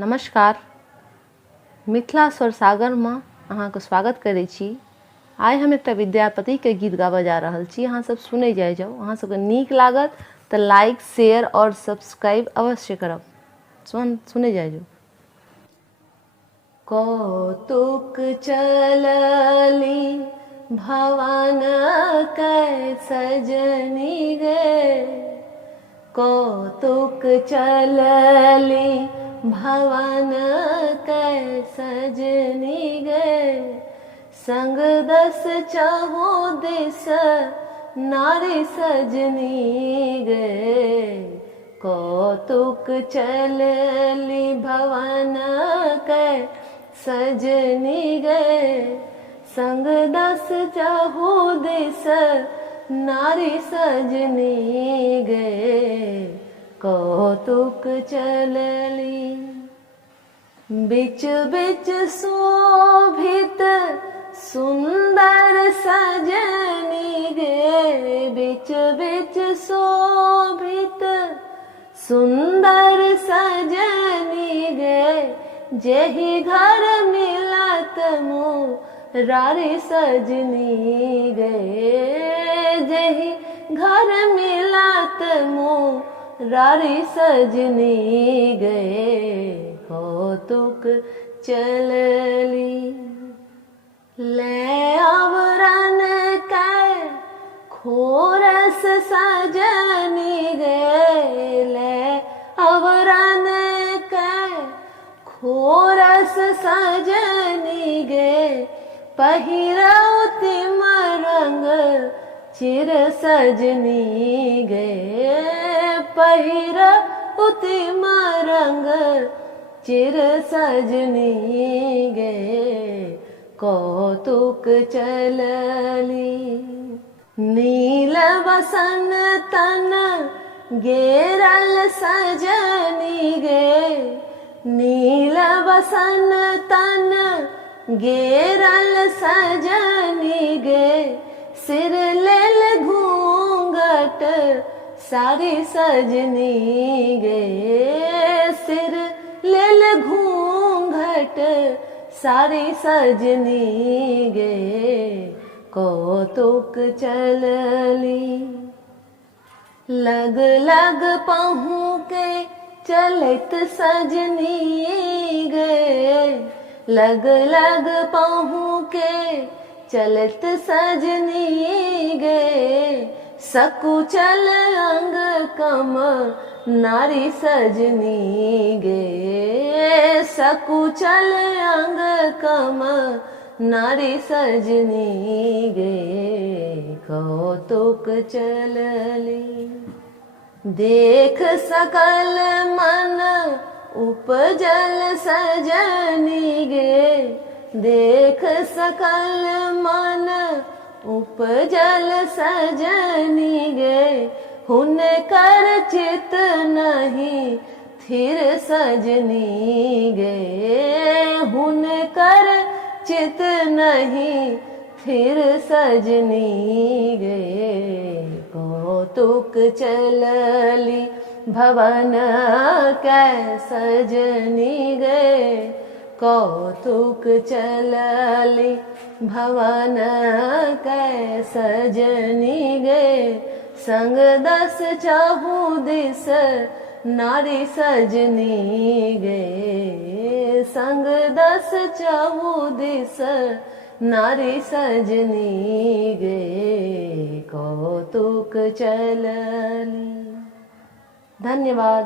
नमस्कार। मिथिला स्वर सागर में अहाँके स्वागत करै छी। आइ हम एकटा विद्यापति के गीत गाबऽ जा रहल छी। अहाँ सब सुनै जाओ। अहाँ सबके नीक लागत तो लाइक शेयर और सब्सक्राइब अवश्य करब। सुनै जाओ। कौतुक चलली भवन कै सजनी गे, कौतुक चलली भवन कै सजनी गे, संग दस चहु दिस नारी सजनी गे, कौतुक चलली भवन कै सजनी गे, संग दस चहु दिस नारी सजनी गे, कौतुक चलली। बिच बिच शोभित सुंदर सजनी गे, बिच बिच शोभित सुंदर सजनी गे, जेहि घर मिलत मुरारी सजनी गे, जेहि घर मिलत मुरारी सजनी गे, कौतुक चलली। ले आवरण कै खोरस सजनी गे, ले आवरण कै खोरस सजनी गे, पहिरऊ तिम रंग चिर सजनी गे, पहिरऊ तिम रंग चिर सजनी गे, कौतुक चलली। नील बसन तन घेरल सजनी गे, नील बसन तन घेरल सजनी गे, सिर लेल घूंघट सारी सजनी गे, सिर लेल घूंघट सारी सजनी गे, कौतुक चलली। लग लग पहुँ के चलत सजनी गे, लग लग पहुँ के चलत सजनी गे, सकुचल अंग कम नारी सजनी गे, सकुचल अंग कम नारी सजनी गे, कौतुक चलली। देख सकल मन उपजल सजनी गे, देख सकल मन उपजल सजनी गे, हुनकर चित नहीं थिर सजनी गे, हुनकर चित नहीं थिर सजनी गे, कौतुक चलली भवन कै सजनी गे, कौतुक चलली भवन कै सजनी गे, संग दस चहु दिस नारी सजनी गे, संग दस चहु दिस नारी सजनी गे, कौतुक चलली। धन्यवाद।